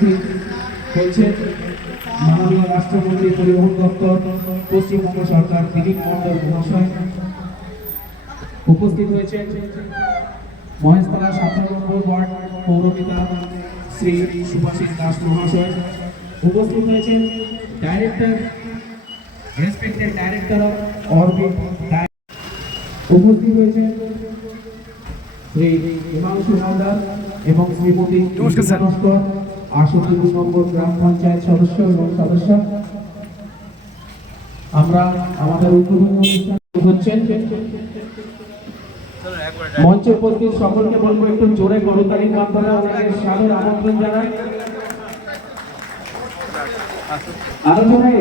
উপস্থিত হয়েছেন মাননীয় রাষ্ট্রমন্ত্রী পরিবহন দপ্তর পশ্চিমবঙ্গ সরকার দিলীপ মণ্ডল মহাশয়। উপস্থিত হয়েছেন মহেশতলা 17 নম্বর ওয়ার্ড পৌরপিতা শ্রী সুভাষিস দাস মহাশয়। উপস্থিত হয়েছেন director respected director of orbit. উপস্থিত হয়েছেন শ্রী হিমাংশু হালদার এবং শ্রীমতী নমস্কার 68 নম্বর গ্রাম পঞ্চায়েত সদস্য এবং সদস্য। আমরা আমাদের উদ্বোধনী অনুষ্ঠান হচ্ছেন। মঞ্চে উপস্থিত সকলকে বলবো একটু জোরে করতালির মাধ্যমে ওনাকে সাদর আমন্ত্রণ জানাই। আরো জোরে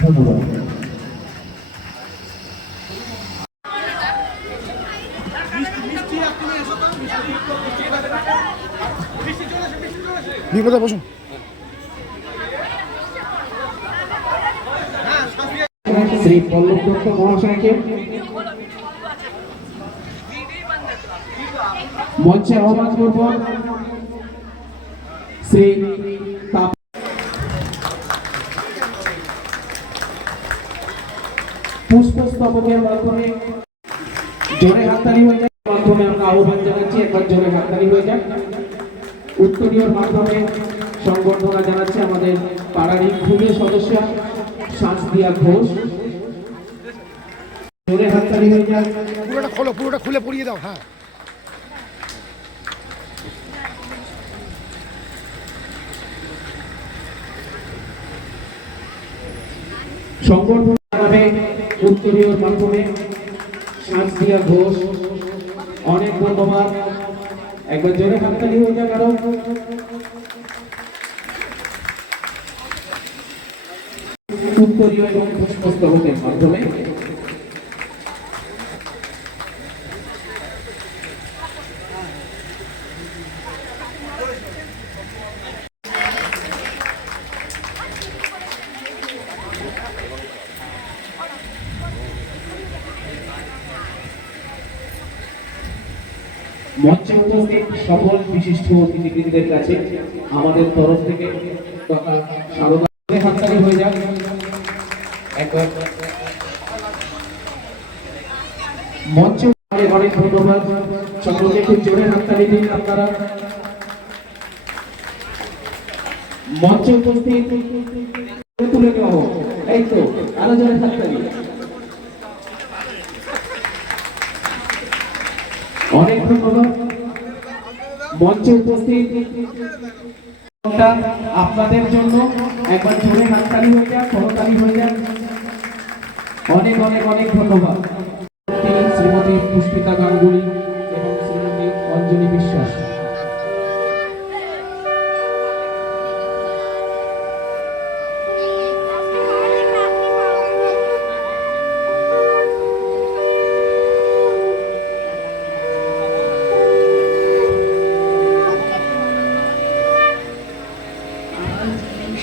ধন্যবাদ। বিপদে বসুন। শ্রী পল্লব দত্ত মহাশয়কে মঞ্চে আহ্বান করব। শ্রী পুষ্পস্তবকের মাধ্যমে জোরে হাততালি হয়ে যায়। মাধ্যমে আমরা আহ্বান জানাচ্ছি, একবার জোরে হাততালি হয়ে যায়। উত্তরীয়র মাধ্যমে সংবর্ধনা জানাচ্ছে আমাদের পাড়ারই খুবই সদস্য শান্তিয়া ঘোষ। জোরে হাততালি হয়ে যায়। পুরোটা খোলো, পুরোটা খুলে পরিয়ে দাও। হ্যাঁ, সংবর্ধনা জানাবে উত্তরীয়র মাধ্যমে শান্তিয়া ঘোষ। অনেক ধন্যবাদ। একবার জোরে হাততালি হয়ে যায়। কারণ উত্তরীয় এবং পুষ্পস্তবকের মাধ্যমে মঞ্চে উপস্থিত সকল বিশিষ্ট অতিথিবৃন্দের কাছে আমাদের তরফ থেকে হাততালি হয়ে যাক। একবার মঞ্চে অনেক ধন্যবাদ। সকলকে খুব জোরে হাততালি দিন আপনারা। মঞ্চে উপস্থিত তুলে নেওয়া হোক। এই তো আরো জোরে হাততালি। অনেক ধন্যবাদ। মঞ্চে উপস্থিত আপনাদের জন্য একবার জোরে হাততালি হয়ে যাক, করতালি হয়ে যাক। অনেক অনেক অনেক ধন্যবাদ। শ্রীমতী পুষ্পিতা গাঙ্গুলি এবং শ্রীমতী অঞ্জলি বিশ্বাস।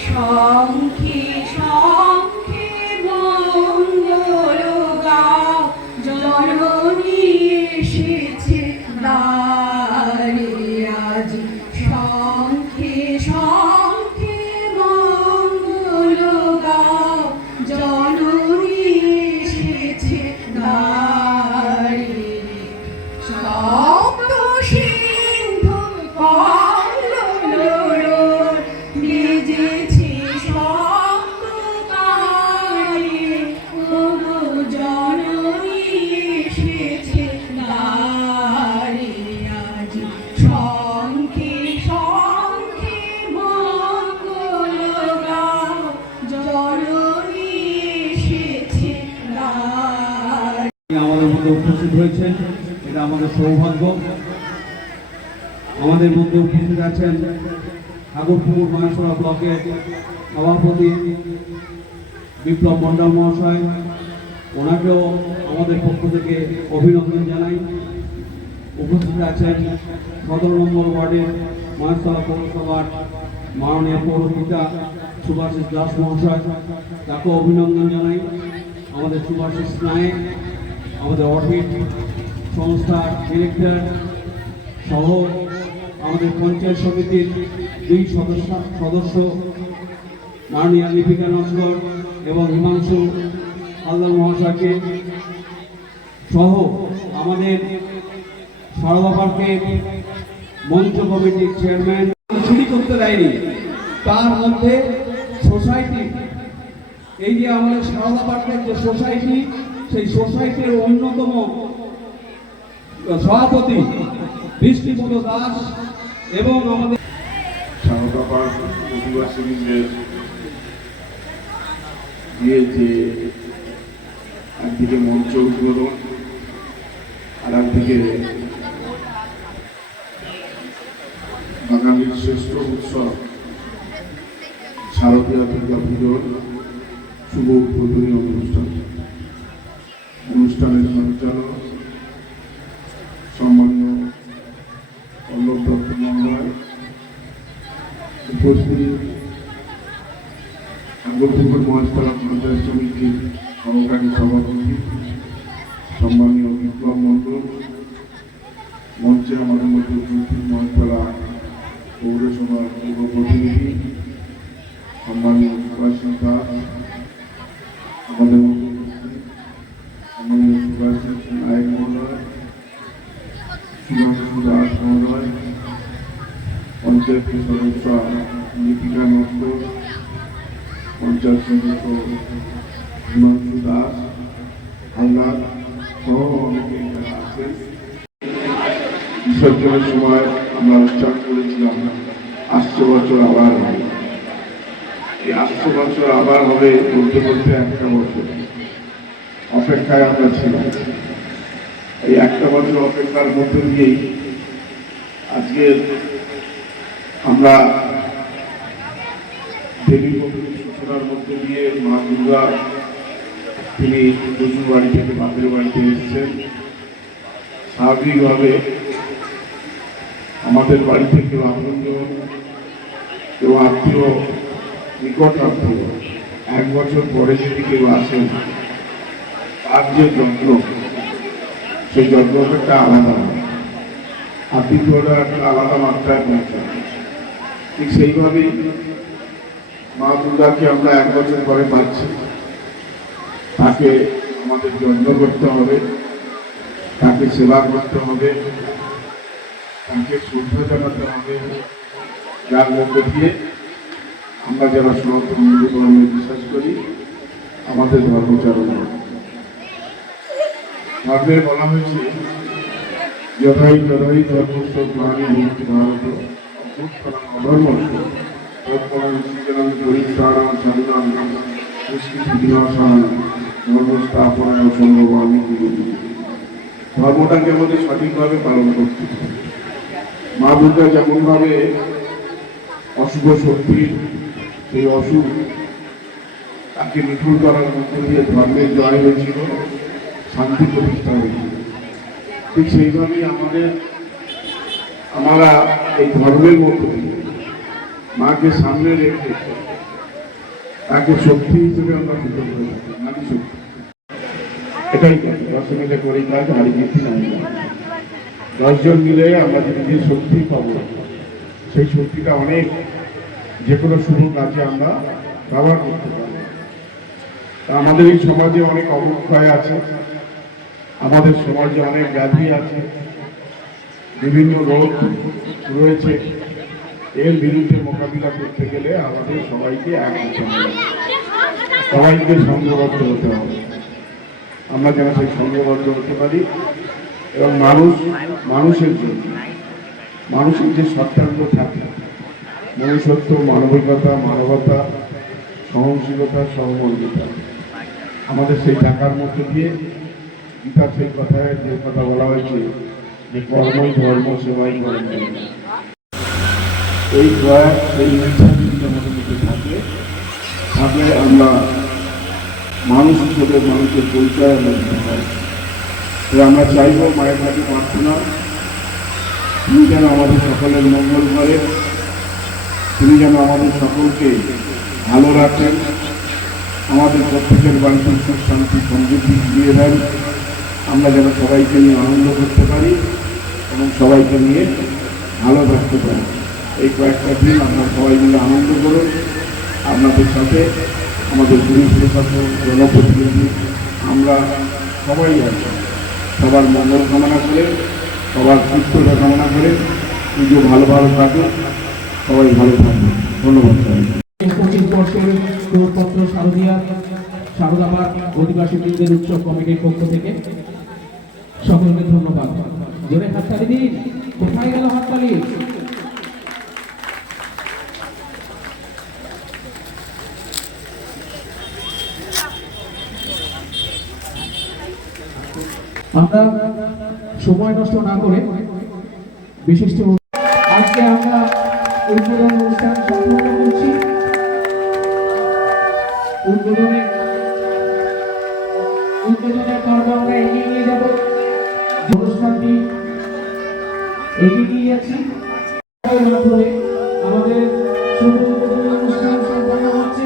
শঙ্খে শঙ্খে মঙ্গল গাও, জননী এসেছে দ্বারে আজ। শঙ্খে শঙ্খে মঙ্গল গাও, জননী এসেছে দ্বারে। সপ্ত সিন্ধু আমাদের মধ্যে উপস্থিত হয়েছেন, এটা আমাদের সৌভাগ্য। আমাদের মধ্যে উপস্থিত আছেন ঠাকুরপুর মহেশতলা ব্লকের সভাপতি বিপ্লব মণ্ডল মহাশয়। ওনাকেও আমাদের পক্ষ থেকে অভিনন্দন জানাই। উপস্থিত আছেন 17 নম্বর ওয়ার্ডের মহেশতলা পৌরসভার মাননীয় পৌরপিতা সুভাষিস দাস মহাশয়, তাকেও অভিনন্দন জানাই। আমাদের সুভাষিস নায়ক, আমাদের অরবিট সংস্থার ডিরেক্টর সহ আমাদের পঞ্চায়েত সমিতির দুই সদস্য মাননীয় লিপিকা নস্কর এবং হিমাংশু হালদার মহাশয়কে সহ আমাদের সারদা পার্কের মঞ্চ কমিটির চেয়ারম্যান চুরি করতে দেয়নি, তার মধ্যে সোসাইটি, এই যে আমাদের সারদা পার্কের যে সোসাইটি, সেই সোসাইটির অন্যতম সভাপতি বৃষ্টিপদ দাস এবং আমাদের সারদা পার্ক অধিবাসীদের দিয়ে যে একদিকে মঞ্চ উদ্বোধন আর একদিকে বাঙালির শ্রেষ্ঠ উৎসব শারদীয় দুর্গা পুজোর শুভ উদ্বোধনী অনুষ্ঠানের সঞ্চালক সম্মানীয় অর্ণব দত্ত মহোদয়, উপস্থিত আঙ্গলপুকুর মহেশতলা পঞ্চায়েত সমিতির সহকারী সভাপতি সম্মানীয় বিপ্লব মণ্ডল, মঞ্চে আমাদের মধ্যে উপস্থিত মহেশতলা পৌরসভার যুব প্রতিনিধি সম্মানীয় সুভাষিস দাস, আমাদের মধ্যে উপস্থিত সম্মানীয় সুভাষিস নায়ক মহোদয়, সুভাষিস দাস মহোদয়, পঞ্চায়েত সদস্য লিপিকা নস্কর, পঞ্চায়েত সদস্য হিমাংশু দাস হালদার সহ অনেকে এখানে আছেন। বিসর্জনের সময় আমরা উচ্চারণ করেছিলাম আসছে বছর আবার হবে। এই আসছে বছর আবার হবে বলতে বলতে একটা বছর অপেক্ষায় আমরা ছিলাম। এই একটা বছর অপেক্ষার মধ্যে দিয়েই আজকে আমরা দেবী পবিত্র সূচনার মধ্যে দিয়ে মা দুর্গা তিনি শ্বশুর বাড়ি থেকে বাপের বাড়িতে এসেছেন। স্বাভাবিকভাবে আমাদের বাড়ি থেকে আপনজন কেউ আত্মীয়, নিকট আত্মীয় এক বছর পরে যদি কেউ আসেন, তার যে যত্ন, সেই যত্নটা একটা আলাদা, আতিথ্যটা একটা আলাদা মাত্রায় পৌঁছায়। ঠিক সেইভাবেই মা দুর্গাকে আমরা এক বছর পরে পাচ্ছি। তাকে আমাদের যত্ন করতে হবে, তাকে সেবা করতে হবে, তাকে শ্রদ্ধা জানাতে হবে, যার মধ্যে দিয়ে আমরা যারা সনাতন হিন্দু ধর্মে বিশ্বাস করি আমাদের ধর্মচারণ ধর্মে বলা হয়েছে যথাই যথাই ধর্মস্থ প্রাণী ভক্তি ভারত অধর্ম ধর্মটাকে আমাদের সঠিকভাবে পালন করতে হবে। মা দুর্গা যেমন ভাবে অশুভ শক্তির সেই অশুভ তাকে নিপুণ করার মধ্যে দিয়ে ধর্মের জয় হয়েছিল, শান্তি প্রতিষ্ঠা হয়েছিল। ঠিক সেইভাবেই আমরা এই ধর্মের মধ্যে দিয়ে মাকে সামনে রেখে তাকে শক্তি হিসেবে আমরা পুজো করে থাকি, নারী শক্তি। এটাই কাজ, 10 মিলে করেই কাজ, হারি জিতি নাই। 10 জন মিলে আমরা যদি যে শক্তি পাবো, সেই শক্তিটা অনেক যে কোনো শুভ কাজে আমরা ব্যবহার করতে পারি। আমাদের এই সমাজে অনেক অবক্ষয় আছে, আমাদের সমাজে অনেক ব্যাধি আছে, বিভিন্ন রোগ রয়েছে। এর বিরুদ্ধে মোকাবিলা করতে গেলে আমাদের সবাইকে এক হতে হবে, সবাইকে সংঘবদ্ধ হতে হবে। আমরা যেন সেই সংঘবদ্ধ হতে পারি এবং মানুষের জন্য মানুষের যে সত্যাঙ্গ থাকে, মনুষ্যত্ব, মানবিকতা, মানবতা, সহনশীলতা, সহমর্মিতা, আমাদের সেই টাকার মধ্যে দিয়ে গীতার সেই কথায় যে কথা বলা হয়েছে যে কর্মই ধর্ম, সেবাই ধর্ম। এই প্রয়াস, এই ইচ্ছা যদি আমাদের মধ্যে থাকে, তাহলে আমরা মানুষ হিসেবে মানুষের পরিচয় আমরা দিতে পারি। আমরা চাইব মায়ের কাছে প্রার্থনা, তিনি যেন আমাদের সকলের মঙ্গল করে, তিনি যেন আমাদের সকলকে ভালো রাখেন, আমাদের প্রত্যেকের বাড়িতে সুখ শান্তি সমৃদ্ধি দিয়ে দেন। আমরা যেন সবাইকে নিয়ে আনন্দ করতে পারি এবং সবাইকে নিয়ে ভালো থাকতে পারি। এই কয়েকটা দিন আমরা সবাই মিলে আনন্দ করুন। আপনাদের সাথে আমাদের পুলিশ প্রশাসন, জনপ্রতিনিধি, আমরা সবাই আছি। সবার মঙ্গল কামনা করে, সবার সুস্থতা কামনা করে, পুজো ভালো ভালো থাকে, সবাই ভালো থাকবে। ধন্যবাদ সবাইকে। 25 বর্ষের দৌড়পত্র শারদাবাদ অধিবাসী বৃন্দের উৎসব কমিটির পক্ষ থেকে সকলকে ধন্যবাদ। জোরে হাততালি দিন। কোথায় গেল হাততালি? আমরা সময় নষ্ট না করে বিশিষ্ট আজকে আমরা উদ্বোধন অনুষ্ঠান সম্পন্ন করছি। উদ্বোধনের পর্ব আমরা এগিয়ে নিয়ে যাব। অনুষ্ঠানটি এগিয়ে নিয়ে যাচ্ছি। মাধ্যমে আমাদের শুভ উদ্বোধনী অনুষ্ঠান সম্পন্ন হচ্ছে।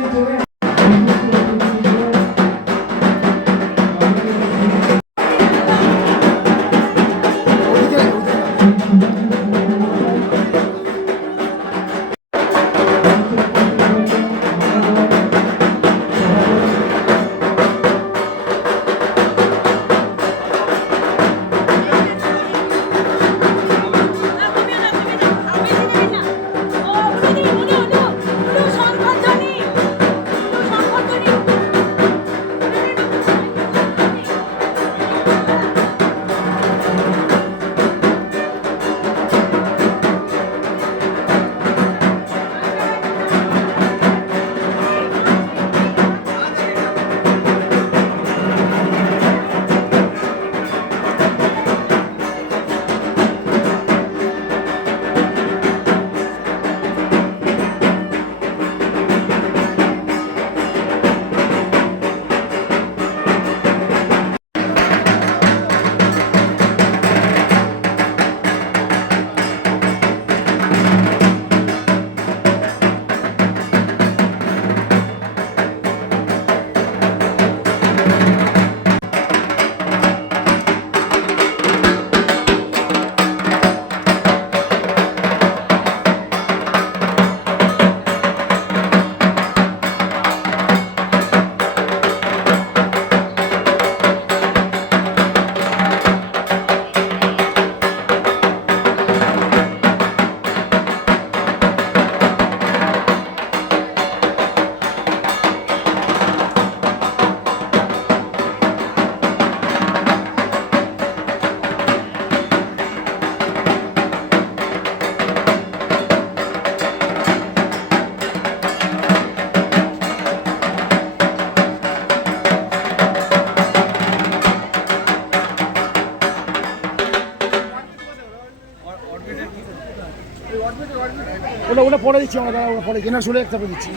ওটা পরে দিচ্ছি আমরা, ওটা পরে কেনার শুনে একটা দিচ্ছি।